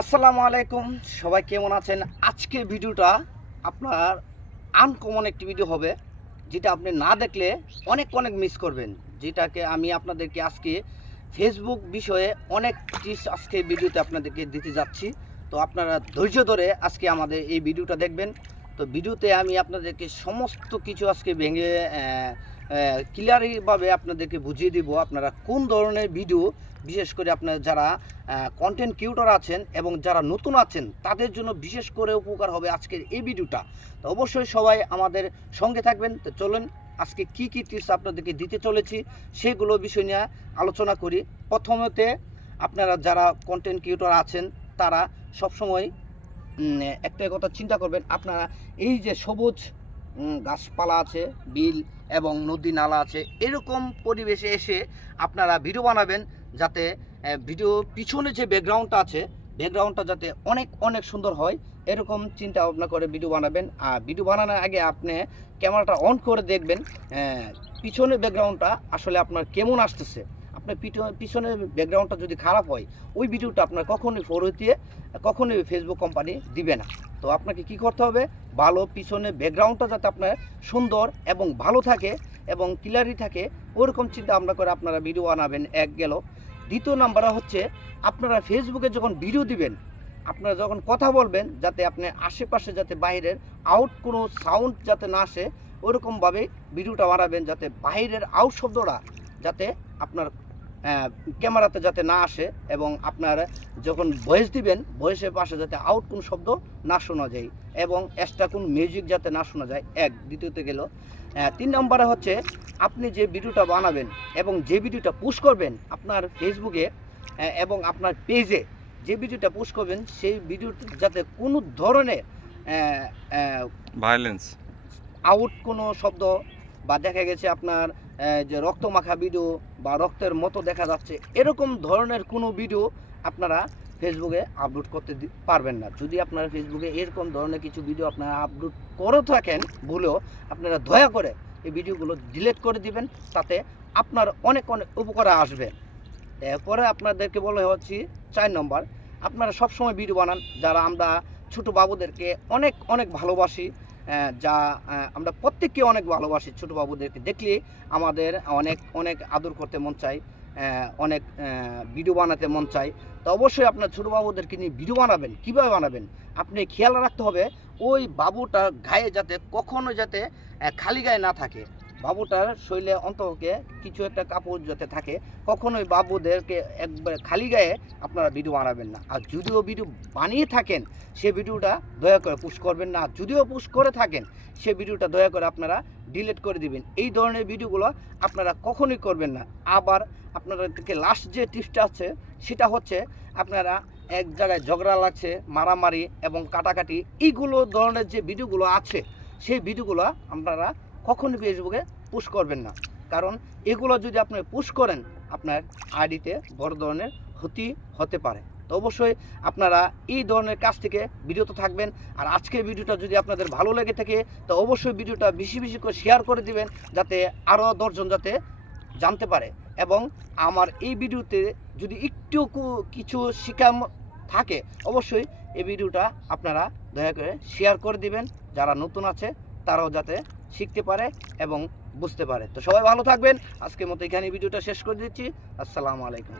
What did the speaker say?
আসসালামু আলাইকুম, সবাই কেমন আছেন? আজকে ভিডিওটা আপনার আনকমন একটি ভিডিও হবে, যেটা আপনি না দেখলে অনেক মিস করবেন। যেটাকে আমি আপনাদেরকে আজকে ফেসবুক বিষয়ে অনেক টিপস আজকে ভিডিওতে আপনাদেরকে দিতে যাচ্ছি। তো আপনারা ধৈর্য ধরে আজকে আমাদের এই ভিডিওটা দেখবেন। তো ভিডিওতে আমি আপনাদেরকে সমস্ত কিছু আজকে ভেঙে ক্লিয়ারভাবে আপনাদেরকে বুঝিয়ে দিব আপনারা কোন ধরনের ভিডিও, বিশেষ করে আপনারা যারা কন্টেন্ট ক্রিয়েটর আছেন এবং যারা নতুন আছেন তাদের জন্য বিশেষ করে উপকার হবে আজকের এই ভিডিওটা। তো অবশ্যই সবাই আমাদের সঙ্গে থাকবেন। তো চলুন আজকে কি টিপস আপনাদেরকে দিতে চলেছি সেগুলো বিষয় নিয়ে আলোচনা করি। প্রথমতে আপনারা যারা কন্টেন্ট ক্রিয়েটর আছেন তারা সবসময় একটা কথা চিন্তা করবেন, আপনারা এই যে সবুজ গাছপালা আছে, বিল এবং নদী নালা আছে, এরকম পরিবেশে এসে আপনারা ভিডিও বানাবেন, যাতে ভিডিও পিছনে যে ব্যাকগ্রাউন্ডটা আছে ব্যাকগ্রাউন্ডটা যাতে অনেক সুন্দর হয়, এরকম চিন্তা ভাবনা করে ভিডিও বানাবেন। আর ভিডিও বানানোর আগে আপনি ক্যামেরাটা অন করে দেখবেন পিছনে ব্যাকগ্রাউন্ডটা আসলে আপনার কেমন আসতেছে। আপনার পিছনের ব্যাকগ্রাউন্ডটা যদি খারাপ হয়, ওই ভিডিওটা আপনার কখনোই ফরওয়ার্ড দিয়ে কখনোই ফেসবুক কোম্পানি দিবে না। তো আপনাকে কি করতে হবে, ভালো পিছনে ব্যাকগ্রাউন্ডটা যাতে আপনার সুন্দর এবং ভালো থাকে এবং ক্লিয়ারই থাকে, ওরকম চিন্তা ভাবনা করে আপনারা ভিডিও বানাবেন। এক গেল। দ্বিতীয় নাম্বারে হচ্ছে, আপনারা ফেসবুকে যখন ভিডিও দিবেন, আপনারা যখন কথা বলবেন, যাতে আপনি আশেপাশে যাতে বাইরের আউট কোনো সাউন্ড যাতে না আসে, ওরকমভাবে ভিডিওটা বানাবেন, যাতে বাইরের আউট শব্দটা যাতে আপনার ক্যামেরাতে যাতে না আসে, এবং আপনার যখন ভয়েস দিবেন ভয়েসের পাশে যাতে আউট কোন শব্দ না শোনা যায় এবং এক্সট্রা কোন মিউজিক যাতে না শোনা যায়। দ্বিতীয়তে গেল। 3 নম্বরে হচ্ছে, আপনি যে ভিডিওটা বানাবেন এবং যে ভিডিওটা পোস্ট করবেন আপনার ফেসবুকে এবং আপনার পেজে, যে ভিডিওটা পোস্ট করবেন সেই ভিডিওতে যাতে কোনো ধরনের ভায়োলেন্স আউট কোনো শব্দ বা দেখা গেছে আপনার যে রক্ত মাখা ভিডিও বা রক্তের মতো দেখা যাচ্ছে, এরকম ধরনের কোনো ভিডিও আপনারা ফেসবুকে আপলোড করতে পারবেন না। যদি আপনারা ফেসবুকে এরকম ধরনের কিছু ভিডিও আপনারা আপলোড করে থাকেন ভুলেও, আপনারা দয়া করে এই ভিডিওগুলো ডিলিট করে দিবেন, তাতে আপনার অনেক উপকার আসবে। এরপরে আপনাদেরকে বলা হচ্ছে 4 নম্বর, আপনারা সবসময় ভিডিও বানান। যারা আমরা ছোটো বাবুদেরকে অনেক ভালোবাসি, যা আমরা প্রত্যেককে অনেক ভালোবাসি, ছোটো বাবুদেরকে দেখলে আমাদের অনেক আদর করতে মন চাই, অনেক ভিডিও বানাতে মন চাই। তো অবশ্যই আপনার ছোটো বাবুদেরকে নিয়ে ভিডিও বানাবেন। কীভাবে বানাবেন, আপনি খেয়াল রাখতে হবে ওই বাবুটার গায়ে যাতে কখনো যাতে খালি গায়ে না থাকে, বাবুটার শরীরে অন্তকে কিছু একটা কাপড় যাতে থাকে। কখনোই বাবুদেরকে একবারে খালি গায়ে আপনারা ভিডিও বানাবেন না। আর যদিও ভিডিও বানিয়ে থাকেন সে ভিডিওটা দয়া করে পোস্ট করবেন না। যদিও পোস্ট করে থাকেন সে ভিডিওটা দয়া করে আপনারা ডিলিট করে দিবেন। এই ধরনের ভিডিওগুলো আপনারা কখনোই করবেন না। আবার আপনাদেরকে লাস্ট যে টিপসটা আছে সেটা হচ্ছে, আপনারা এক জায়গায় ঝগড়া লাগছে, মারামারি এবং কাটাকাটি, এইগুলো ধরনের যে ভিডিওগুলো আছে সেই ভিডিওগুলো আপনারা কখনোই ফেসবুকে পোস্ট করবেন না। কারণ এগুলো যদি আপনি পোস্ট করেন আপনার আইডিতে বড় ধরনের ক্ষতি হতে পারে। তো অবশ্যই আপনারা এই ধরনের কাজ থেকে বিরত থাকবেন। আর আজকের ভিডিওটা যদি আপনাদের ভালো লেগে থাকে তো অবশ্যই ভিডিওটা বেশি করে শেয়ার করে দিবেন, যাতে আরও 10 জন যাতে জানতে পারে। এবং আমার এই ভিডিওতে যদি একটু কিছু শিক্ষা থাকে অবশ্যই এই ভিডিওটা আপনারা দয়া করে শেয়ার করে দিবেন, যারা নতুন আছে তারাও যাতে শিখতে পারে এবং বুঝতে পারে। তো সবাই ভালো থাকবেন। আজকের মতো এখানে ভিডিওটা শেষ করে দিচ্ছি। আসসালামু আলাইকুম।